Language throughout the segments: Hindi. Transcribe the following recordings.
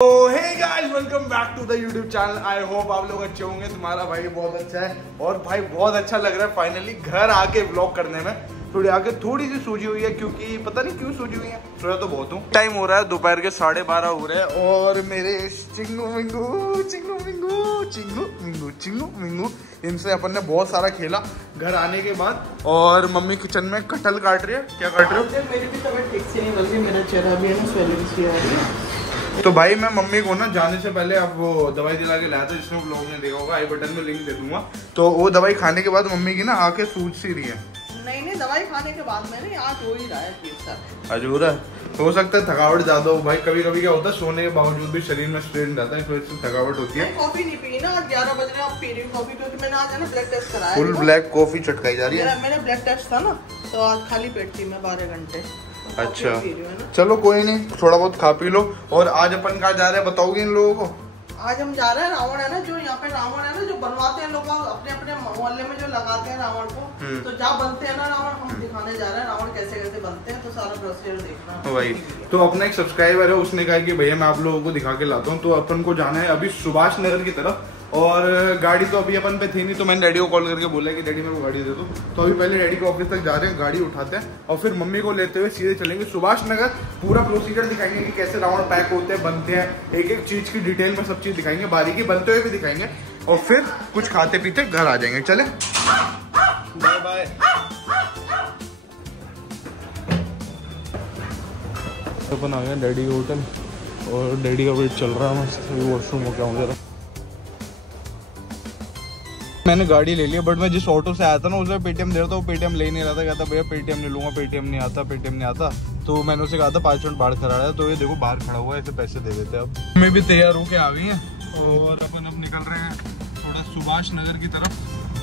Welcome back to the YouTube channel. I hope आप लोग अच्छे होंगे। तुम्हारा भाई बहुत अच्छा है और भाई बहुत अच्छा लग रहा है फाइनली घर आके व्लॉग करने में। थोड़ी आके थोड़ी सी सूजी हुई है क्योंकि पता नहीं क्यों सूजी हुई है, सोया तो बहुत हूँ। टाइम हो रहा है दोपहर के 12:30 हो रहे हैं और मेरे चिंगू मिंगू इनसे अपन ने बहुत सारा खेला घर आने के बाद। और मम्मी किचन में कटहल काट रही है। क्या काट रही हो? मेरी भी तबीयत ठीक से नहीं, बल्कि मेरा चेहरा भी है ना स्वेलिंग सी आ रही है। तो भाई मैं मम्मी को ना जाने से पहले अब वो दवाई दिला के लाया था, जिसमें लोगों ने देखा होगा, आई बटन में लिंक दे दूंगा। तो वो दवाई खाने के बाद मम्मी की ना आके सूज सी रही है। नहीं दवाई खाने के बाद में नहीं, आज हो ही रहा है ठीक सा। आज हो रहा है, हो सकता है थकावट ज्यादा हो भाई। कभी कभी क्या होता है सोने के बावजूद भी शरीर में स्ट्रेन रहता है, इस वजह से थकावट होती है। कॉफी नहीं पी ना, आज 11 बज रहे आप पी रही हूँ कॉफी, क्योंकि मैंने आज है ना ब्लड टेस्ट कराया। फुल ब्लैक कॉफी चटकाई जा रही है। मेरा ब्लड टेस्ट था ना, तो आज खाली पेट थी मैं 12 घंटे। अच्छा चलो कोई नहीं, थोड़ा बहुत खा पी लो। और आज अपन कहाँ जा रहे हैं बताओगे इन लोगों को? आज हम जा रहे हैं, रावण है ना जो यहाँ पे रावण है ना जो बनवाते हैं लोग अपने अपने मोहल्ले में, जो लगाते हैं रावण को, तो जहाँ बनते हैं ना रावण, हम दिखाने जा रहे हैं रावण कैसे कैसे बनते हैं। तो सारा प्रोसीजर देखना भाई। तो अपना एक सब्सक्राइबर है, उसने कहा कि भैया मैं आप लोगों को दिखा के लाता हूँ। तो अपन को जाना है अभी सुभाष नगर की तरफ, और गाड़ी तो अभी अपन पे थी नहीं, तो मैंने डैडी को कॉल करके बोला कि डैडी मेरे को गाड़ी दे दो। तो अभी पहले डैडी के ऑफिस तक जा रहे हैं, गाड़ी उठाते हैं और फिर मम्मी को लेते हुए सीधे चलेंगे सुभाष नगर। पूरा प्रोसीजर दिखाएंगे कि कैसे रावण पैक होते हैं, बनते हैं, एक एक चीज की डिटेल में सब चीज दिखाएंगे, बारीकी बनते हुए भी दिखाएंगे, और फिर कुछ खाते पीते घर आ जाएंगे। चले बाय बाय। अपन आ गए डैडी के होटल और डैडी का वेट चल रहा है। मैं वॉशरूम हो गया जरा। मैंने गाड़ी ले लिया, बट मैं जिस ऑटो से आया था ना उसमें पेटीएम दे रहा था, वो पेटीएम ले नहीं रहा था। कहता भैया पेटीएम नहीं लूंगा, पेटीएम नहीं आता। तो मैंने उसे कहा था 5 मिनट बाहर खड़ा है। तो ये देखो बाहर खड़ा हुआ है, ऐसे पैसे दे देते। अब मैं भी तैयार होके आ गई है और अपन अब निकल रहे हैं थोड़ा सुभाष नगर की तरफ।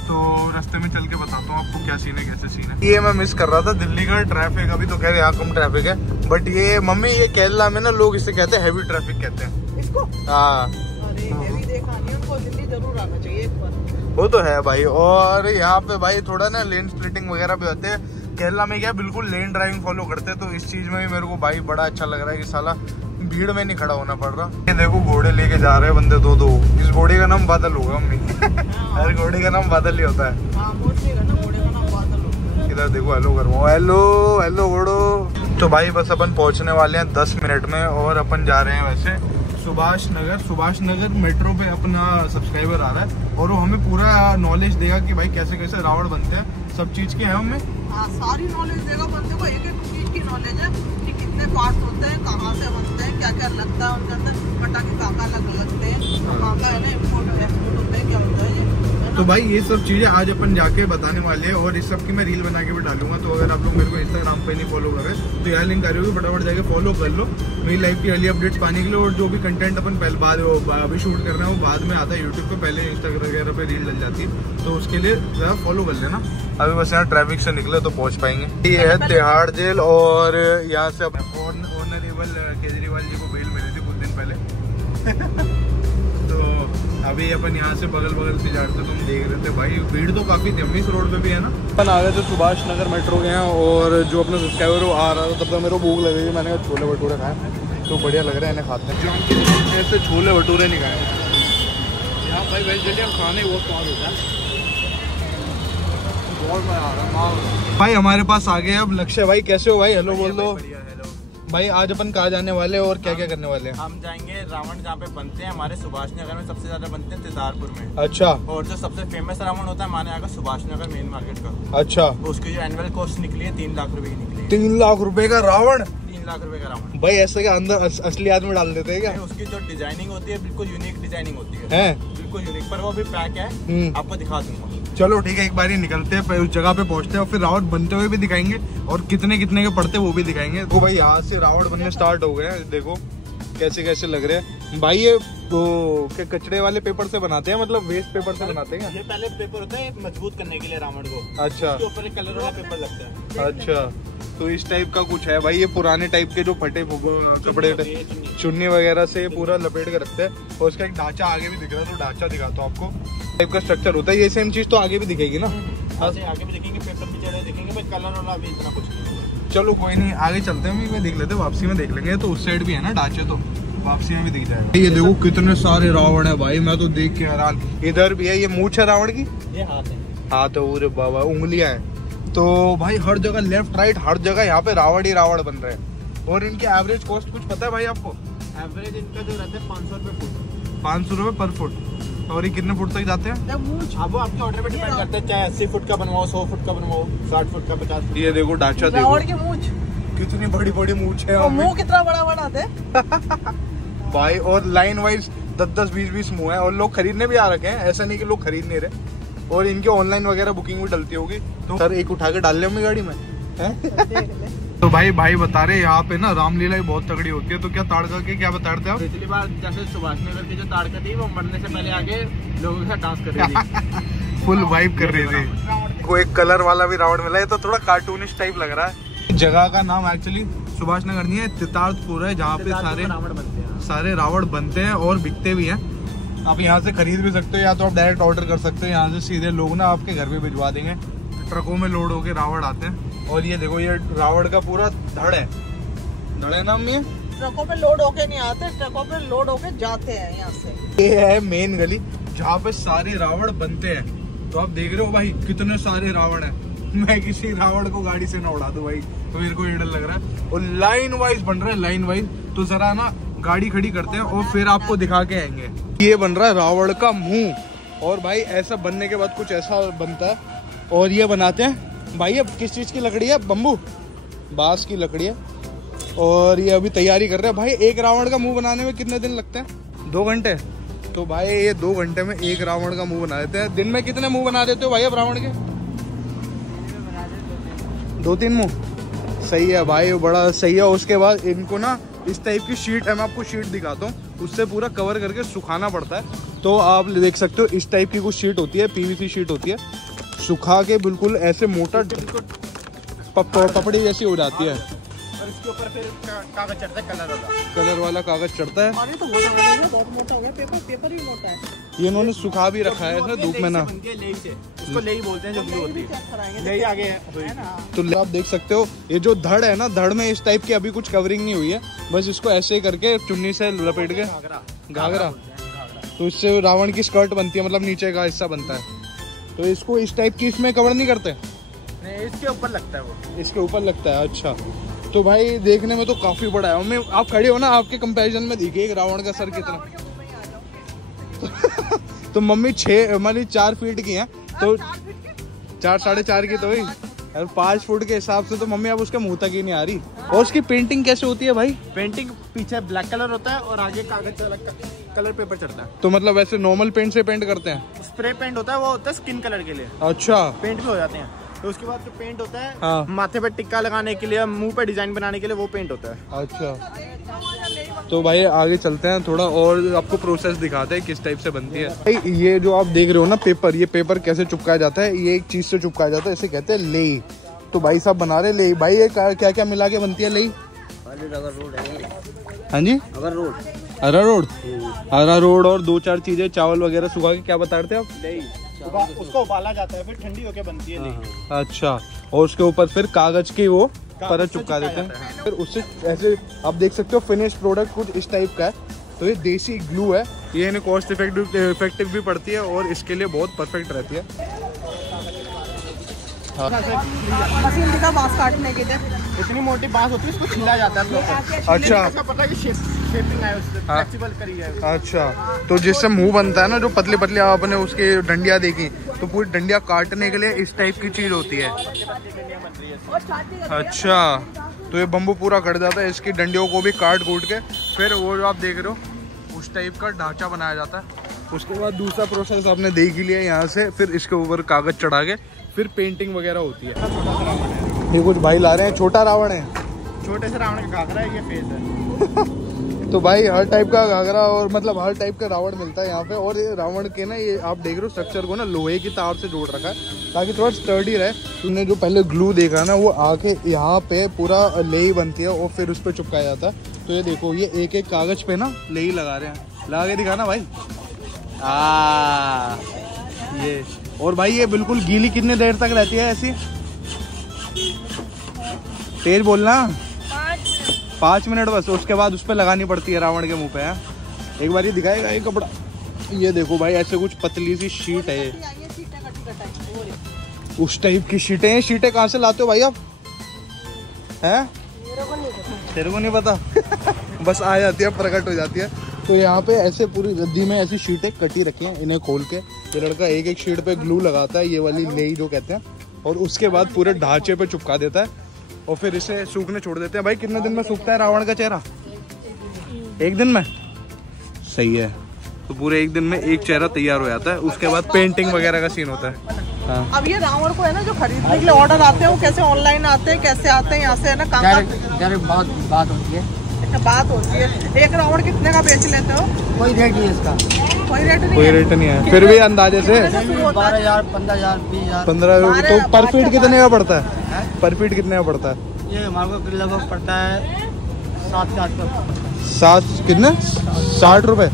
तो रास्ते में चल के बताता हूँ आपको क्या सीन है, कैसे सीन है। ये मैं मिस कर रहा था दिल्ली का ट्रैफिक। अभी तो कह रहे यहाँ कम ट्रैफिक है, बट ये मम्मी ये केरला में ना लोग इसे कहते हैं हैवी ट्रैफिक कहते हैं इसको। हाँ हैवी देखा नहीं, उनको दिल्ली जरूर आना चाहिए एक बार। वो तो है भाई। और यहाँ पे भाई थोड़ा ना लेन स्प्लिटिंग वगैरह भी होते हैं। केरला में क्या बिल्कुल लेन ड्राइविंग फॉलो करते हैं, तो इस चीज में भी मेरे को भाई बड़ा अच्छा लग रहा है कि साला भीड़ में नहीं खड़ा होना पड़ रहा। ये देखो घोड़े लेके जा रहे हैं बंदे दो। इस घोड़े का नाम बादल होगा मम्मी। हर घोड़े का नाम बादल ही होता है। इधर देखो हेलो करो, हेलो घोड़ो। तो भाई बस अपन पहुंचने वाले हैं 10 मिनट में, और अपन जा रहे हैं वैसे सुभाष नगर मेट्रो पे। अपना सब्सक्राइबर आ रहा है और वो हमें पूरा नॉलेज देगा कि भाई कैसे कैसे रावण बनते हैं, सब चीज के है हमें। सारी नॉलेज देगा बंदे को, एक एक चीज की नॉलेज है कि कितने पार्ट होते हैं, कहाँ से बनते हैं, क्या क्या लगता है उनके अंदर, पटाखे कहाँ लगते हैं, कहाँ का है ना इम्पोर्ट एक्सपोर्ट होते हैं, क्या होता है ये। तो भाई ये सब चीजें आज अपन जाके बताने वाले हैं, और इस सब की मैं रील बना के भी डालूंगा। तो अगर आप लोग मेरे को इंस्टाग्राम पे नहीं फॉलो कर रहे तो यहाँ लिंक आ रही होगी, फटाफट जाके फॉलो कर लो मेरी लाइफ की अर्ली अपडेट्स पाने के लिए। और जो भी कंटेंट अपन पहले बाद अभी शूट कर रहे हैं वो बाद में आता है यूट्यूब पे, पहले इंस्टाग्राम वगैरह पे रील लग जाती है, तो उसके लिए जरा फॉलो कर लेना। अभी बस यहाँ ट्रैफिक से निकले तो पहुँच पाएंगे। ये है तिहाड़ जेल, और यहाँ से ऑनरेबल केजरीवाल जी को बेल मिली थी कुछ दिन पहले। तो अभी अपन यहाँ से बगल से जाते तुम देख रहे थे भाई, भीड़ तो काफी थी। अम्मी इस रोड पे भी है ना। अपन आ गए थे सुभाष नगर मेट्रो के यहाँ, और जो अपना सब्सक्राइबर वो आ रहा था, तब तक मेरे को भूख लगेगी। मैंने कहा छोले भटूरे खाए तो बढ़िया लग रहे हैं, इन्हें खाते हैं। ऐसे छोले भटूरे नहीं खाए यहाँ भाई, वेजिटेरियन खाने बहुत स्वाद होता है, बहुत मजा आ रहा है भाई। हमारे पास आ गए अब लक्ष्य भाई। कैसे हो भाई? हेलो बोल दो भाई। आज अपन कहाँ जाने वाले हैं और क्या क्या करने वाले हैं? हम जाएंगे रावण जहाँ पे बनते हैं हमारे सुभाष नगर में, सबसे ज्यादा बनते हैं तिदारपुर में। अच्छा। और जो सबसे फेमस रावण होता है हमारे यहाँ का सुभाष नगर मेन मार्केट का। अच्छा। उसकी जो एनुअल कॉस्ट निकली है 3 लाख रुपए की निकली है। 3 लाख रुपए का रावण? 3 लाख रुपए का रावण भाई। ऐसे क्या अंदर असली आदमी डाल देते हैं क्या? उसकी जो डिजाइनिंग होती है बिल्कुल यूनिक डिजाइनिंग होती है, बिल्कुल यूनिक। पर वो भी पैक है, आपको दिखा दूंगा। चलो ठीक है, एक बार ही निकलते हैं, उस जगह पे पहुंचते हैं और फिर रावण बनते हुए भी दिखाएंगे, और कितने कितने के पड़ते वो भी दिखाएंगे। तो भाई यहाँ से रावण बनने स्टार्ट हो गए हैं, देखो कैसे कैसे लग रहे हैं भाई। ये वो क्या कचड़े वाले पेपर से बनाते हैं, मतलब वेस्ट पेपर से बनाते हैं? ये पहले पेपर होता है मजबूत करने के लिए रावण को। अच्छा। उसके ऊपर एक कलर वाला पेपर लगता है। अच्छा, तो इस टाइप का कुछ है भाई। ये पुराने टाइप के जो फटे कपड़े चुन्नी वगैरह से पूरा लपेट के रखते हैं, और उसका एक ढांचा आगे भी दिख रहा है, तो ढांचा दिखाता हूँ आपको। टाइप का स्ट्रक्चर होता है, ये सेम चीज तो आगे भी दिखेगी ना? आगे भी दिखेंगे, पेपर भी चढ़े दिखेंगे, भाई कलर वाला भी इतना कुछ। चलो कोई नहीं, आगे चलते हैं, मैं देख लेते, वापसी में देख लेंगे। तो उस साइड भी है ना ढांचे, तो वापसी में भी दिख जाएगा। ये देखो कितने सारे रावण है भाई, मैं तो देख के हैरान। इधर भी है, ये मूंछ है रावण की, ये हाथ है, हाथ है, पूरे बाबा उंगलियां हैं। तो भाई हर जगह लेफ्ट राइट हर जगह यहाँ पे रावण ही रावण बन रहे हैं। और इनकी एवरेज कॉस्ट कुछ पता है भाई आपको? एवरेज इनका जो रहता है 500 रुपये फुट। 500 रुपये पर फुट। और ये कितने फुट तक जाते हैं? अब वो आपके ऑर्डर पे डिपेंड करता है, चाहे 80 फुट का बनवाओ, 100 फुट का बनवाओ, 60 फुट का, 50 फुट। ये देखो ढांचा देखो, रावण की मूंछ, कितनी बड़ी बड़ी मूंछ है। मुंह कितना बड़ा बड़ा है भाई और लाइन वाइज 10-10, 20-20 मुंह है। और लोग खरीदने भी आ रखे हैं, ऐसा नहीं कि लोग खरीद नहीं रहे। और इनके ऑनलाइन वगैरह बुकिंग भी डलती होगी। तो सर एक उठा के डाल ले अपनी गाड़ी में तो भाई बता रहे यहाँ पे ना रामलीला बहुत तगड़ी होती है। तो क्या ताड़का के क्या बताते हैं? पिछली बार जैसे सुभाष नगर की जो ताड़का थी वो मरने से पहले आगे लोगों के साथ डांस कर रही थी फुल वाइब कर रही थी। को एक कलर वाला भी रावण मिला है, तो थोड़ा कार्टूनिश टाइप लग रहा है। जगह का नाम एक्चुअली सुभाष नगर नहीं है, तितार्थपुर है, जहाँ पे सारे रावण बनते हैं और बिकते भी हैं। आप यहाँ से खरीद भी सकते हो, या तो आप डायरेक्ट ऑर्डर कर सकते हो। यहाँ से सीधे लोग ना आपके घर पे भिजवा देंगे, ट्रकों में लोड होके रावण आते हैं। और ये देखो, ये रावण का पूरा धड़ है नाम ये। ट्रकों पे लोड होके नहीं आते, ट्रकों पे लोड होके जाते हैं यहाँ से। ये है मेन गली जहाँ पे सारे रावण बनते हैं। तो आप देख रहे हो भाई कितने सारे रावण है। मैं किसी रावण को गाड़ी से ना उड़ा दूं भाई, तो मेरे को ये डर लग रहा है। और लाइन वाइज बन रहा है, लाइन वाइज। तो जरा ना गाड़ी खड़ी करते हैं और फिर आपको दिखा के आएंगे। ये बन रहा है रावण का मुंह। और भाई ऐसा बनने के बाद कुछ ऐसा बनता है। और ये बनाते हैं भाई, अब किस चीज की लकड़ी है? बम्बू, बांस की लकड़ी है। और ये अभी तैयारी कर रहे हैं भाई। एक रावण का मुंह बनाने में कितने दिन लगते हैं? 2 घंटे। तो भाई ये 2 घंटे में एक रावण का मुंह बना देते हैं। दिन में कितने मुंह बना देते हो भाई अब रावण के? 2-3 मुंह। सही है भाई, बड़ा सही है। उसके बाद इनको ना इस टाइप की शीट है, मैं आपको शीट दिखाता हूँ, उससे पूरा कवर करके सुखाना पड़ता है। तो आप देख सकते हो इस टाइप की कुछ शीट होती है, PVC शीट होती है। सुखा के बिल्कुल ऐसे मोटा पपड़ी जैसी हो जाती है। और इसके ऊपर फिर कागज चढ़ता है, कलर वाला कागज चढ़ता है। अरे तो बहुत मोटा हो गया, पेपर ही मोटा है। ये इन्होंने सुखा भी रखा है ना धूप में ना। इसको लेई बोलते हैं, जो ग्लू होती है। लेई आगे है ना। तो आप देख सकते हो ये जो धड़ है ना, धड़ में इस टाइप की अभी कुछ कवरिंग नहीं हुई है। बस इसको ऐसे करके चुन्नी से लपेट के घाघरा, तो इससे रावण की स्कर्ट बनती है, मतलब नीचे का हिस्सा बनता है। तो इसको इस टाइप की इसमें कवर नहीं करते? नहीं, इसके ऊपर लगता है वो, इसके ऊपर लगता है। अच्छा, तो भाई देखने में तो काफी बड़ा है। मैं आप खड़े हो ना, आपके कंपैरिजन में दिखे एक रावण का सर कितना तो मम्मी 4 फीट की है, तो 4 साढ़े 4 की तो हुई। 5 फुट के हिसाब से तो मम्मी अब उसके मुंह तक ही नहीं आ रही। और उसकी पेंटिंग कैसे होती है भाई? पेंटिंग पीछे ब्लैक कलर होता है और आगे कागज कलर पेपर चढ़ता है। तो मतलब वैसे नॉर्मल पेंट से पेंट करते हैं? स्प्रे पेंट होता है, वो होता है स्किन कलर के लिए। अच्छा, पेंट भी हो जाते हैं। तो उसके बाद जो पेंट होता है, हाँ, माथे पे टिक्का लगाने के लिए, मुंह पे डिजाइन बनाने के लिए वो पेंट होता है। अच्छा, तो भाई आगे चलते हैं थोड़ा और आपको प्रोसेस दिखाते हैं किस टाइप से बनती है। भाई ये जो आप देख रहे हो ना पेपर, ये पेपर कैसे चिपकाया जाता है? ये एक चीज से चिपकाया जाता है, इसे कहते हैं लेई। तो भाई साहब बना रहे लेई। भाई ये क्या क्या मिला के बनती है लेई? हाँ जी, अरारोट और 2-4 चीजें, चावल वगैरह सुखा के। क्या बता रहे थे आप? उसको उबाला जाता है, फिर ठंडी होके बनती है लेई। अच्छा, और उसके ऊपर फिर कागज की वो परत चिपका देते हैं। फिर उससे ऐसे आप देख सकते हो फिनिश प्रोडक्ट कुछ इस टाइप का है। तो ये देसी ग्लू है, ये इन्हें कॉस्ट इफेक्टिव भी पड़ती है और इसके लिए बहुत परफेक्ट रहती है। मशीन दिखा बांस काटने के लिए। इतनी मोटी बांस होती है, इसको छिला जाता है। अच्छा, पता है कि शेपिंग है उससे, फ्लेक्सिबल करी है। अच्छा, तो जिससे मुंह बनता है ना, जो पतली पतली आपने उसकी डंडियां देखी, तो पूरी डंडियां काटने के लिए इस टाइप की चीज होती है। अच्छा, तो ये बम्बू पूरा कट जाता है, इसकी डंडियों को भी काट कूट के फिर वो जो आप देख रहे हो उस टाइप का ढांचा बनाया जाता है। उसके बाद दूसरा प्रोसेस आपने देख ही लिया यहाँ से, फिर इसके ऊपर कागज चढ़ा के फिर पेंटिंग वगैरह होती है। ये कुछ भाई ला रहे हैं, छोटा रावण है, छोटे से रावण का घाघरा है, ये फेस है। तो भाई हर टाइप का घाघरा और मतलब हर टाइप का रावण मिलता है यहाँ पे। और ये रावण के ना, ये आप देख रहे हो स्ट्रक्चर को ना लोहे की तार से जोड़ रखा है ताकि थोड़ा स्टर्डी रहे। तुमने जो पहले ग्लू देखा ना, वो आके यहाँ पे पूरा लेई बनती है और फिर उस पर चिपकाया जाता है। तो ये देखो, ये एक एक कागज पे ना लेई लगा रहे हैं, लगा के दिखाना भाई। ये और भाई ये बिल्कुल गीली कितने देर तक रहती है ऐसी? तेज बोलना। 5 मिनट बस, उसके बाद उस पर लगानी पड़ती है रावण के मुंह पे। है एक बार ये दिखाएगा ये कपड़ा, ये देखो भाई ऐसे कुछ पतली सी शीट है, उस टाइप की शीटें हैं। शीटें कहाँ से लाते हो भाई आप? हैं तेरे को नहीं पता? बस आ जाती है, प्रकट हो जाती है। तो यहाँ पे ऐसे पूरी गद्दी में ऐसी शीटें कटी रखी हैं, इन्हें खोल के ये लड़का एक एक शीट पे ग्लू लगाता है, ये वाली लेई जो कहते हैं, और उसके बाद पूरे ढांचे पे चिपका देता है और फिर इसे सूखने छोड़ देते हैं। भाई कितने दिन में सूखता है रावण का चेहरा? 1 दिन में? सही है, तो पूरे 1 दिन में एक चेहरा तैयार हो जाता है। उसके बाद पेंटिंग वगैरह का सीन होता है। हाँ। अब ये रावण को है ना जो खरीदने के लिए ऑर्डर आते हैं, वो कैसे ऑनलाइन आते हैं, कैसे आते हैं यहाँ से? है ना बात होती है, बात होती है। एक रावण कितने का बेच लेते हो? कोई रेट नहीं है इसका, कोई रेट नहीं है। फिर भी अंदाजे से 12,000, 15,000, 20,000, 15। तो पर फीट कितने का पड़ता है? पर फीट कितने का पड़ता है? ये हमारे को लगभग पड़ता है 7 कितने? 60 रुपए?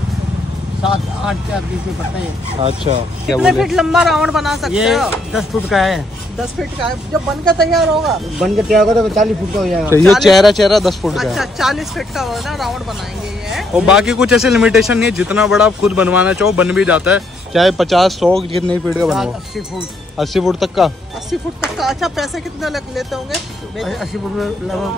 7-8 के बीच में पड़ता है। अच्छा, क्या कितने बोले? फीट लंबा रावण बना सकते ये हो? 10 फुट का है। 10 फीट का है। जब बन के तैयार होगा, बन के तैयार होगा तो 40 फुट का हो जाएगा। ये चेहरा 10 फुट का है। अच्छा 40 फीट का होगा ना रावण बनाएंगे ये। और बाकी कुछ ऐसे लिमिटेशन नहीं है, जितना बड़ा आप खुद बनवाना चाहो बन भी जाता है, चाहे 50, 100 कितने फीट का बनवाओ। 80 फुट तक का? 80 फुट तक का। अच्छा पैसे कितने लेते होंगे? 80 फुट में लगभग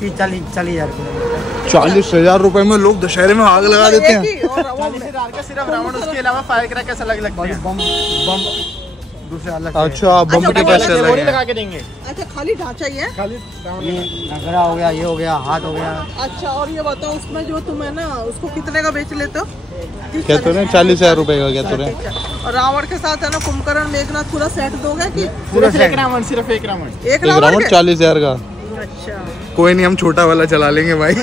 40,000 रुपये। 40,000 रुपए में लोग दशहरे में आग लगा देते हैं। सिर्फ रावण, उसके अलावा फायर क्रैकर्स अलग लगते हैं। बम दूसरे अलग। अच्छा, बम के पैसे अलग हैं। लगा के देंगे। अच्छा खाली ढांचा ही है? खाली ये नगरा हो गया, ये हो गया, हाथ हो गया। अच्छा और ये बताओ उसमें जो तुम है ना उसको कितने का बेच लेते हो? क्या तो रहे? 40,000 रुपए का क्या तो रहे? और रावण के साथ है ना कुंभकर्ण मेघनाथ पूरा सेट दोगे कि सिर्फ एक रावण? सिर्फ एक रावण। एक रावण रावण 40,000 का? अच्छा कोई नहीं, हम छोटा वाला चला लेंगे भाई।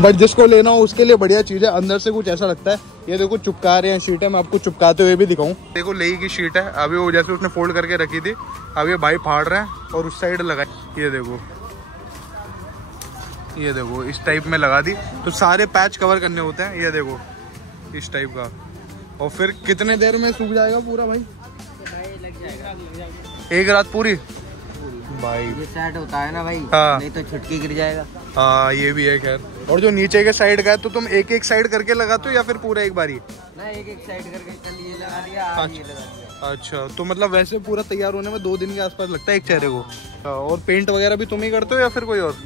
बट जिसको लेना हो उसके लिए बढ़िया चीज है। अंदर से कुछ ऐसा लगता है, ये देखो चिपका रहे हैं शीटें, मैं आपको चिपकाते हुए भी दिखाऊं। देखो लेई की शीट है, अभी वो जैसे उसने फोल्ड करके रखी थी, अब ये भाई फाड़ रहे हैं और उस साइड लगाई। ये देखो इस टाइप में लगा दी, तो सारे पैच कवर करने होते हैं। ये देखो इस टाइप का। और फिर कितने देर में सूख जाएगा पूरा भाई? एक रात पूरी भाई। ये सेट होता है ना भाई, हाँ। नहीं तो छुटकी गिर जाएगा। हाँ ये भी है खैर। और जो नीचे के साइड का है, तो तुम एक एक साइड करके लगाते हो या फिर पूरा एक बारी? ना एक साइड करके कल ये लगा दिया, आज ये लगा दिया। अच्छा, तो मतलब वैसे पूरा तैयार होने में 2 दिन के आसपास लगता है एक चेहरे को। और पेंट वगैरह भी तुम ही करते हो या फिर कोई और?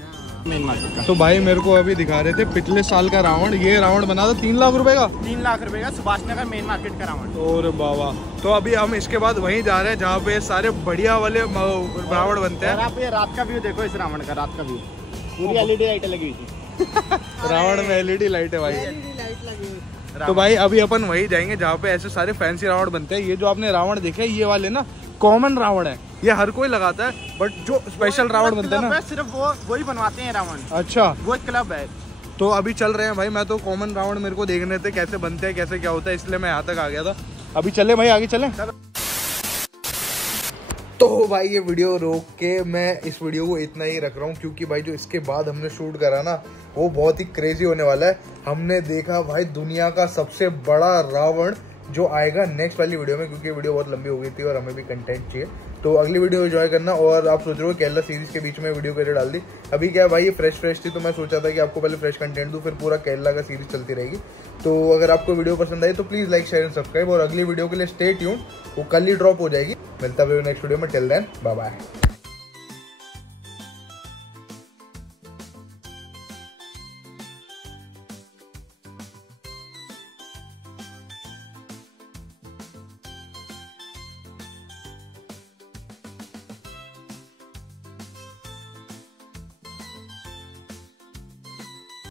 मेन मार्केट का। तो भाई मेरे को अभी दिखा रहे थे पिछले साल का रावण, ये रावण बना था 3 लाख रुपए का। 3 लाख रुपए का सुभाष नगर मेन मार्केट का रावण। और बाबा, तो अभी हम इसके बाद वहीं जा रहे हैं जहाँ पे सारे बढ़िया वाले रावण बनते हैं। और आप ये रात का व्यू देखो, इस रावण का रात का व्यू, पूरी LED लाइटें लगी हुई थी। रावण में LED लाइट है भाई। लाइट लगी हुई। तो भाई अभी अपन वहीं जाएंगे जहाँ पे ऐसे सारे फैंसी रावण बनते हैं। ये जो आपने रावण देखे ये वाले ना कॉमन रावण है, ये हर कोई लगाता है, बट जो स्पेशल रावण बनते हैं ना, सिर्फ वो ही बनवाते हैं रावण। अच्छा वो एक क्लब है। तो अभी चल रहे हैं भाई। मैं तो कॉमन रावण मेरे को देखने थे कैसे बनते हैं, कैसे क्या होता है, इसलिए मैं यहाँ तक आ गया था। अभी चले भाई, आगे चले। तो भाई ये वीडियो रोक के मैं इस वीडियो को इतना ही रख रहा हूँ, क्योंकि भाई जो इसके बाद हमने शूट करा ना वो बहुत ही क्रेजी होने वाला है। हमने देखा भाई दुनिया का सबसे बड़ा रावण जो आएगा नेक्स्ट वाली वीडियो में, क्योंकि वीडियो बहुत लंबी हो गई थी और हमें भी कंटेंट चाहिए। तो अगली वीडियो एंजॉय करना। और आप सोच रहे हो केरला सीरीज के बीच में वीडियो कैसे डाल दी। अभी क्या भाई ये फ्रेश थी, तो मैं सोचा था कि आपको पहले फ्रेश कंटेंट दूं, फिर पूरा केरला का सीरीज चलती रहेगी। तो अगर आपको वीडियो पसंद आई तो please like share and subscribe. और अगली वीडियो के लिए स्टे ट्यून, वो कल ही ड्रॉप हो जाएगी। मिलता है नेक्स्ट वीडियो में। Till then bye bye.